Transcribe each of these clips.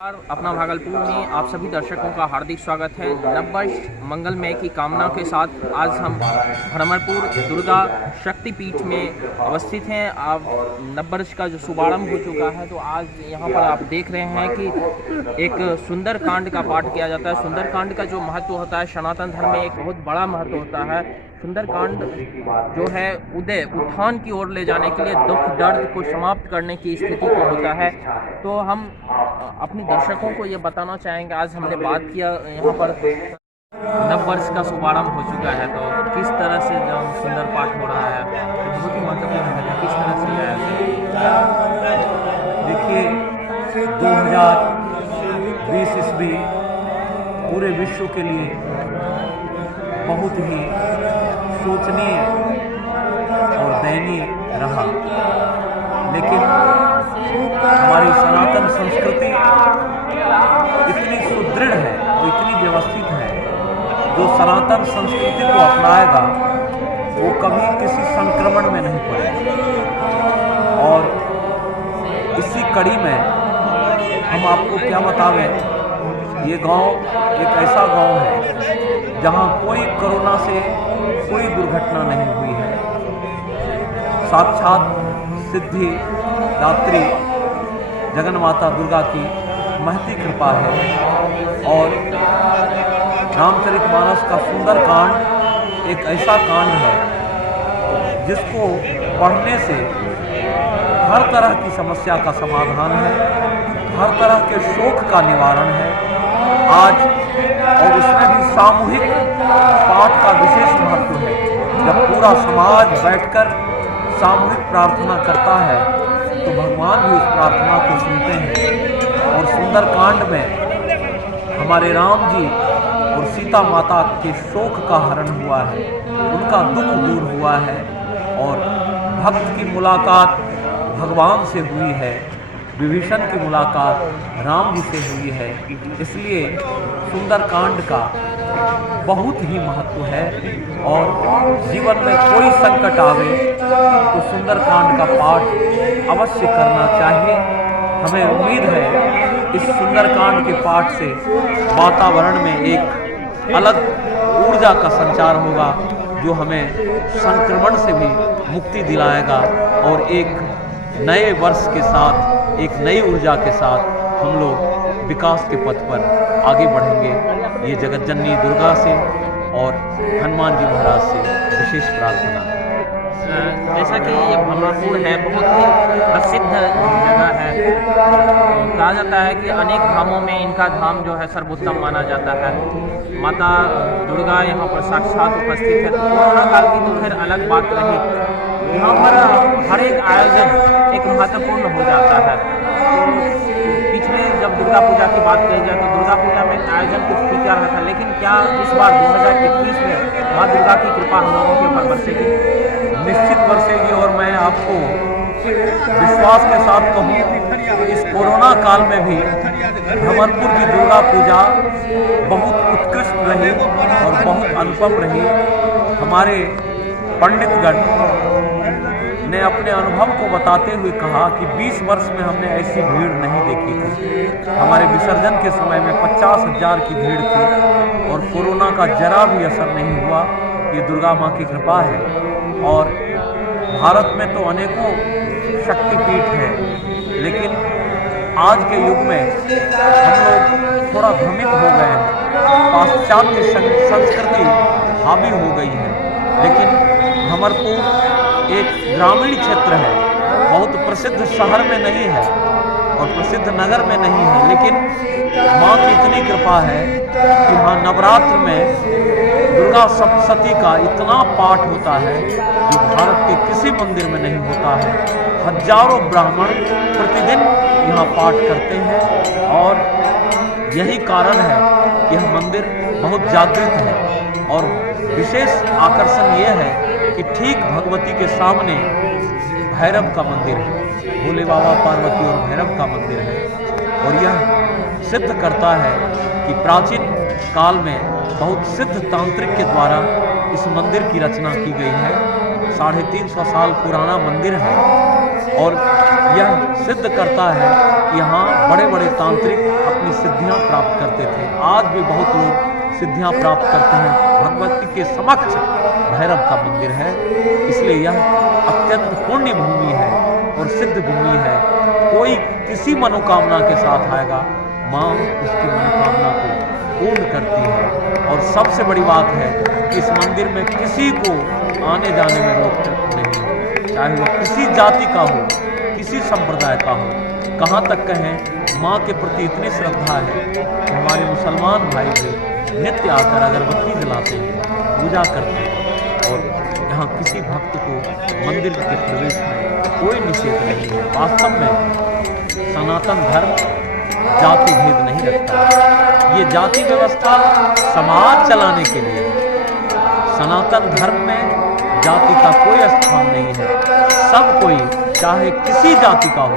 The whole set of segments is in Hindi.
अपना भागलपुर में आप सभी दर्शकों का हार्दिक स्वागत है। नववर्ष मंगलमय की कामना के साथ आज हम भ्रमरपुर दुर्गा शक्तिपीठ में अवस्थित हैं। अब नववर्ष का जो शुभारंभ हो चुका है, तो आज यहाँ पर आप देख रहे हैं कि एक सुंदर कांड का पाठ किया जाता है। सुंदर कांड का जो महत्व होता है, सनातन धर्म में एक बहुत बड़ा महत्व होता है। सुंदरकांड जो है उत्थान की ओर ले जाने के लिए, दुख दर्द को समाप्त करने की स्थिति को होता है। तो हम अपने दर्शकों को ये बताना चाहेंगे, आज हमने बात किया यहाँ पर नववर्ष का शुभारंभ हो चुका है, तो किस तरह से जो सुंदर पाठ हो रहा है, तो बहुत ही महत्वपूर्ण है। किस तरह से देखिए, 2020 ईस्वी पूरे विश्व के लिए बहुत ही सोचनीय और दयनीय रहा, लेकिन हमारी सनातन संस्कृति इतनी सुदृढ़ है और इतनी व्यवस्थित है, जो सनातन संस्कृति को अपनाएगा वो कभी किसी संक्रमण में नहीं पड़ेगा। और इसी कड़ी में हम आपको क्या बतावें, ये गांव एक ऐसा गांव है जहां कोई कोरोना से कोई दुर्घटना नहीं हुई है। साक्षात सिद्धि दात्री जगन माता दुर्गा की महती कृपा है। और रामचरितमानस का सुंदर कांड एक ऐसा कांड है जिसको पढ़ने से हर तरह की समस्या का समाधान है, हर तरह के शोक का निवारण है। आज और उसमें भी सामूहिक पाठ का विशेष महत्व है। जब पूरा समाज बैठकर सामूहिक प्रार्थना करता है तो भगवान भी उस प्रार्थना को सुनते हैं। और सुंदरकांड में हमारे राम जी और सीता माता के शोक का हरण हुआ है, उनका दुख दूर हुआ है और भक्त की मुलाकात भगवान से हुई है, विभीषण की मुलाकात राम जी से हुई है। इसलिए सुंदरकांड का बहुत ही महत्व है। और जीवन में कोई संकट आवे तो सुंदरकांड का पाठ अवश्य करना चाहिए। हमें उम्मीद है इस सुंदरकांड के पाठ से वातावरण में एक अलग ऊर्जा का संचार होगा, जो हमें संक्रमण से भी मुक्ति दिलाएगा और एक नए वर्ष के साथ, एक नई ऊर्जा के साथ हम लोग विकास के पथ पर आगे बढ़ेंगे। ये जगत जननी दुर्गा से और हनुमान जी महाराज से विशेष प्रार्थना। जैसा कि ये भ्रमरपुर है, बहुत ही प्रसिद्ध जगह है। कहा जाता है कि अनेक धामों में इनका धाम जो है सर्वोत्तम माना जाता है। माता दुर्गा यहाँ पर साक्षात उपस्थित है। कोरोना काल की तो खैर अलग बात रही, यहाँ पर हर एक आयोजन एक महत्वपूर्ण हो जाता है। पिछले जब दुर्गा पूजा की बात कही जाए तो दुर्गा पूजा में आयोजन कुछ फीका रहा था, लेकिन क्या इस बार 2021 में माँ दुर्गा की कृपा हम लोगों के ऊपर बरसेगी? निश्चित बरसेगी। और मैं आपको विश्वास के साथ कहूँ, इस कोरोना काल में भी भ्रमरपुर की दुर्गा पूजा बहुत उत्कृष्ट रही और बहुत अनुपम रही। हमारे पंडितगण ने अपने अनुभव को बताते हुए कहा कि 20 वर्ष में हमने ऐसी भीड़ नहीं देखी थी। हमारे विसर्जन के समय में 50,000 की भीड़ थी और कोरोना का जरा भी असर नहीं हुआ। ये दुर्गा माँ की कृपा है। और भारत में तो अनेकों शक्तिपीठ हैं, लेकिन आज के युग में हम लोग थोड़ा भ्रमित हो गए हैं। पाश्चात्य संस्कृति हावी हो गई है। लेकिन भ्रमरपुर एक ग्रामीण क्षेत्र है, बहुत प्रसिद्ध शहर में नहीं है और प्रसिद्ध नगर में नहीं है, लेकिन माँ की इतनी कृपा है कि हाँ, नवरात्र में दुर्गा सप्तशती का इतना पाठ होता है जो भारत के किसी मंदिर में नहीं होता है। हजारों ब्राह्मण प्रतिदिन यहाँ पाठ करते हैं और यही कारण है कि यह मंदिर बहुत जागृत है। और विशेष आकर्षण यह है कि ठीक भगवती के सामने भैरव का मंदिर है, भोले बाबा, पार्वती और भैरव का मंदिर है। और यह सिद्ध करता है कि प्राचीन काल में बहुत सिद्ध तांत्रिक के द्वारा इस मंदिर की रचना की गई है। 350 साल पुराना मंदिर है और यह सिद्ध करता है कि यहाँ बड़े बड़े तांत्रिक अपनी सिद्धियाँ प्राप्त करते थे। आज भी बहुत लोग सिद्धियाँ प्राप्त करते हैं। भगवती के समक्ष भैरव का मंदिर है, इसलिए यह अत्यंत पुण्य भूमि है और सिद्ध भूमि है। कोई किसी मनोकामना के साथ आएगा, माँ उसकी मनोकामना को पूर्ण करती है। और सबसे बड़ी बात है कि इस मंदिर में किसी को आने जाने में रोक टोक नहीं है, चाहे वो किसी जाति का हो, किसी संप्रदाय का हो। कहाँ तक कहें, माँ के प्रति इतनी श्रद्धा है कि हमारे मुसलमान भाई भी नित्य आकर अगरबत्ती जलाते हैं, पूजा करते हैं। और यहाँ किसी भक्त को मंदिर के प्रवेश में कोई निषेध नहीं है। वास्तव में सनातन धर्म जाति भेद नहीं रखता। ये जाति व्यवस्था समाज चलाने के लिए, सनातन धर्म में जाति का कोई स्थान नहीं है। सब कोई, चाहे किसी जाति का हो,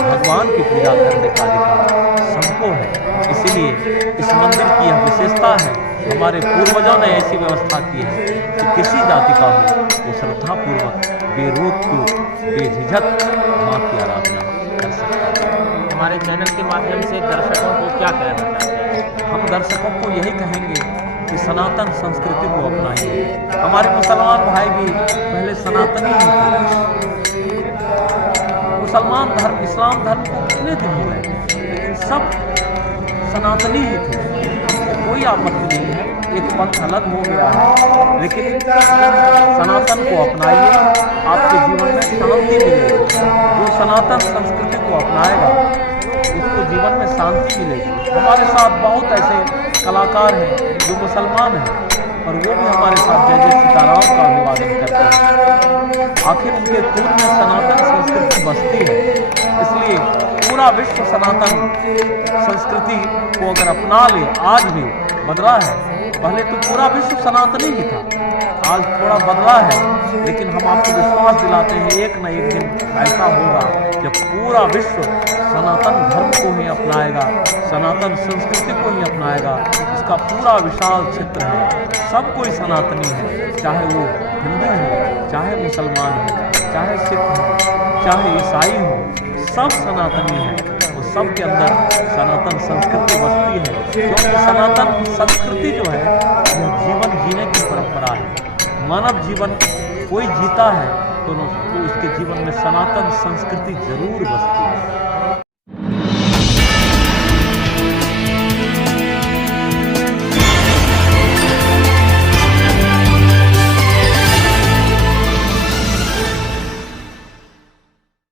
भगवान की पूजा करने का अधिकार सबको है। इसलिए इस मंदिर की यह विशेषता है। हमारे पूर्वजों ने ऐसी व्यवस्था की है कि किसी जाति का हो वो श्रद्धापूर्वक, बेरोक टोक, बेझिझक माँ की आराधना कर सकता है। हमारे चैनल के माध्यम से दर्शकों को क्या कहना चाहते हैं? हम दर्शकों को यही कहेंगे कि सनातन संस्कृति को अपनाइए। हमारे मुसलमान भाई भी पहले सनातनी ही थे। मुसलमान धर्म, इस्लाम धर्म को कितने दिन हुए, लेकिन सब सनातनी ही थे। कोई आपत्ति नहीं है, एक पंथ अलग हो गया है, लेकिन सनातन को अपनाइए, आपके जीवन में शांति मिलेगी। जो सनातन संस्कृति को अपनाएगा उसको जीवन में शांति मिलेगी। हमारे साथ बहुत ऐसे कलाकार हैं जो मुसलमान हैं, और वो भी हमारे साथ जय जय सीताराम का अभिवादन करते हैं। आखिर उनके खून में सनातन संस्कृति बसती है। इसलिए पूरा विश्व सनातन संस्कृति को अगर अपना ले, आज भी बदला है। पहले तो पूरा विश्व सनातनी ही था, आज थोड़ा बदला है, लेकिन हम आपको विश्वास दिलाते हैं एक न एक दिन ऐसा होगा जब पूरा विश्व सनातन धर्म को ही अपनाएगा, सनातन संस्कृति को ही अपनाएगा। इसका पूरा विशाल क्षेत्र है, सब कोई सनातनी है, चाहे वो हिंदू हो, चाहे मुसलमान हो, चाहे सिख हो, चाहे ईसाई हो, सब सनातनी है। और सब के अंदर सनातन संस्कृति बसती है, क्योंकि सनातन संस्कृति जो है यह जीवन जीने की परंपरा है। मानव जीवन कोई जीता है तो उसके जीवन में सनातन संस्कृति जरूर बसती है।